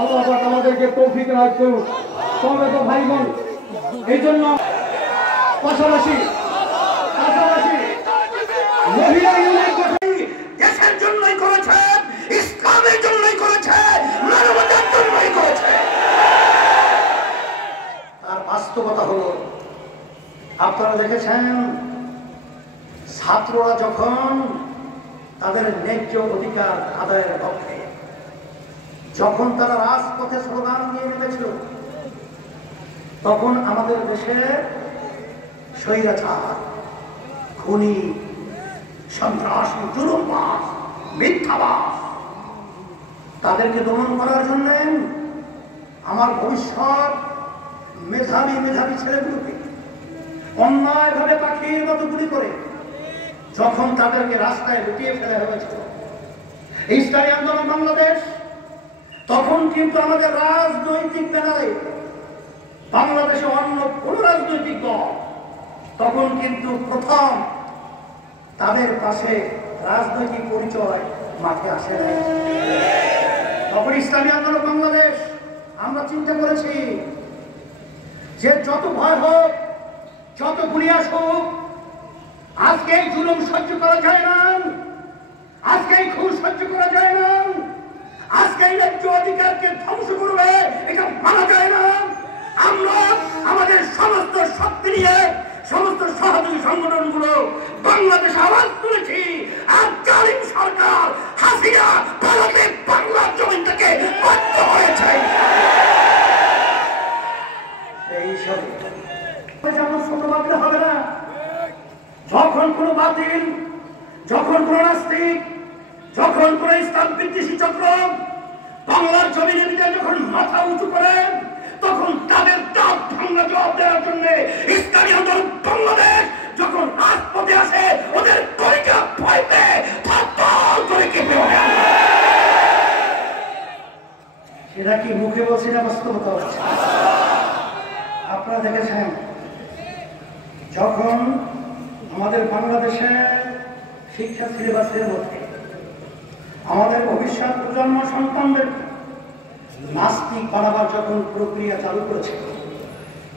আল্লাহ পাক আমাদেরকে তৌফিক দান করুন। তবে তো ভাই বোন, এই জন্য পাশাপাশি মহিলা ইউনিয়ন দেশের জন্যই করেছে, ইসলামের জন্যই করেছে, মানবতার জন্যই করেছে। তার বাস্তবতা হলো, আপনারা দেখেছেন ছাত্ররা যখন তাদের ন্যায্য অধিকার আদায়ের পক্ষে যখন তারা রাজপথে স্লোগান দিয়ে নেমেছিল, তখন আমাদের দেশে স্বৈরাচার, খুনি, সন্ত্রাসী, জুলুমবাজ, মিথ্যাবাজ তাদেরকে দমন করার জন্য আমার ভবিষ্যৎ মেধাবী ছেলেগুলোকে অন্যায়ভাবে পাখির মতো গুলি করে যখন তাদেরকে রাস্তায় লুটিয়ে ফেলা হয়েছিল ইসলামী আন্দোলন বাংলাদেশ, তখন কিন্তু আমাদের রাজনৈতিক ব্যানারে বাংলাদেশে অন্য কোন রাজনৈতিক দল তখন কিন্তু প্রথম তাদের পাশে রাজনৈতিক পরিচয় মাঠে আসে নাই। তখন ইসলামী আন্দোলন বাংলাদেশ আমরা চিন্তা করেছি যে যত ভয় হোক, যত গুলি আসুক, আজকে এই জুলুম সহ্য করা যায় না, আজকে এই খুন সহ্য করা যায় না, আজকে এই ন্যায্য অধিকারকে ধ্বংস করবে এটা মানা যায় না। আমরা আমাদের সমস্ত শক্তি নিয়ে সমস্ত সহযোগী সংগঠনগুলো বাংলাদেশে আওয়াজ তুলেছি, আর জালিম সরকার হাসিনা ভারতে বাংলার জমিন থেকে বাধ্য হয়েছে। এই সব ছোট ভাবলে হবে না। যখন কোনো বাতিল, যখন কোনো নাস্তিক, যখন কোনো ইসলাম বিদ্বেষী চক্র বাংলার জমিনে বিদায় যখন মাথা উঁচু করে, তখন তাদের দাঁত ভাঙা জবাব দেওয়ার জন্য ইসলামী আন্দোলন বাংলাদেশ যখন রাজপথে আসে, ওদের তরিকা ভয় পেয়ে থরথর করে কেঁপে ওঠে। সেটা কি মুখে বলছি না বাস্তবতা হচ্ছে? আপনারা দেখেছেন যখন আমাদের বাংলাদেশে শিক্ষা সিলেবাসের মধ্যে আমাদের ভবিষ্যৎ প্রজন্ম সন্তানদের নাস্তিক বানাবার যখন প্রক্রিয়া চালু করেছে,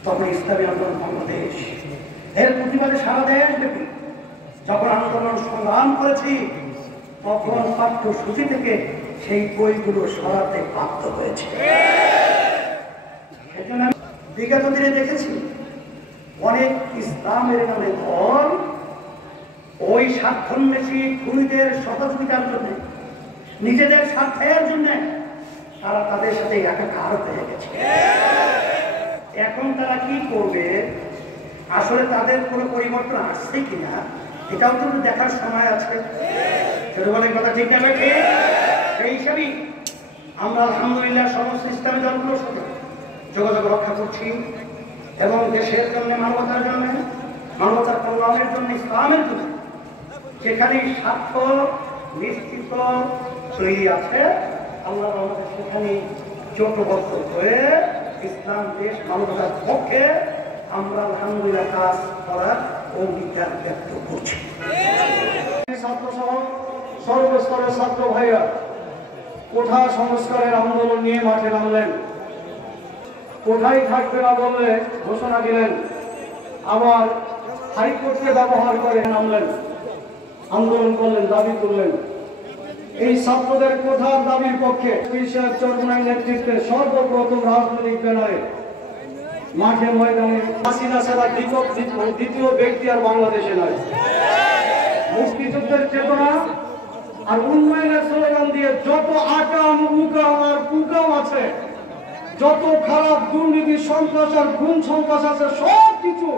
তখন ইসলামী আন্দোলন বাংলাদেশ এর প্রতিবাদে সারা দেশব্যাপী যখন আন্দোলন সংগ্রাম করেছি, তখন পাঠ্যসূচি থেকে সেই বইগুলো সরাতে বাধ্য হয়েছে। সেজন্য আমি বিগত দিনে দেখেছি অনেক ইসলামের নামে দল ওই স্বার্থন্বেষী খুনিদের সহযোগিতার জন্য, নিজেদের স্বার্থের জন্য তারা তাদের সাথে একাকার হয়ে গেছে। এখন তারা কি করবে, আসলে তাদের কোনো পরিবর্তন আসছে কিনা এটাও তো দেখার সময় আছে। বলেন কথা ঠিক না? সেই হিসাবেই আমরা আলহামদুলিল্লাহ সমস্ত ইসলামী দলগুলোর সাথে যোগাযোগ রক্ষা করছি এবং দেশের জন্য, মানবতার জন্য, মানবতার কল্যাণের জন্য, ইসলামের জন্য যেখানে স্বার্থ নিশ্চিত তৈরি আছে, আল্লাহ আমাদের সেখানে জোটবদ্ধ হয়ে ইসলাম দেশ মানবতার পক্ষে আমরা আলহামদুলিল্লাহ কাজ করার অঙ্গীকার ব্যক্ত করছি। ছাত্র সহ সর্বস্তরের ছাত্র ভাইরা কোঠা সংস্কারের আন্দোলন নিয়ে মাঠে নামলেন। কোঠায় থাকবে না বললে ঘোষণা দিলেন, আবার হাইকোর্টকে ব্যবহার করে নামলেন, আন্দোলন করলেন, দাবি করলেন। এই ছাত্রদের কোঠার দাবির পক্ষে চরমনাই নেতৃত্বে সর্বপ্রথম রাজনৈতিক ব্যানারে মাঠে ময়দানে হাসিনা ছাড়া দ্বিতীয় ব্যক্তি আর বাংলাদেশে নয়। মুক্তিযুদ্ধের চেতনা আর উন্নয়নের স্লোগান দিয়ে যত আকাম উকাম আর কুকাম আছে, যত খারাপ দুর্নীতি, সন্ত্রাস আর খুন সন্ত্রাস আছে, সব কিছু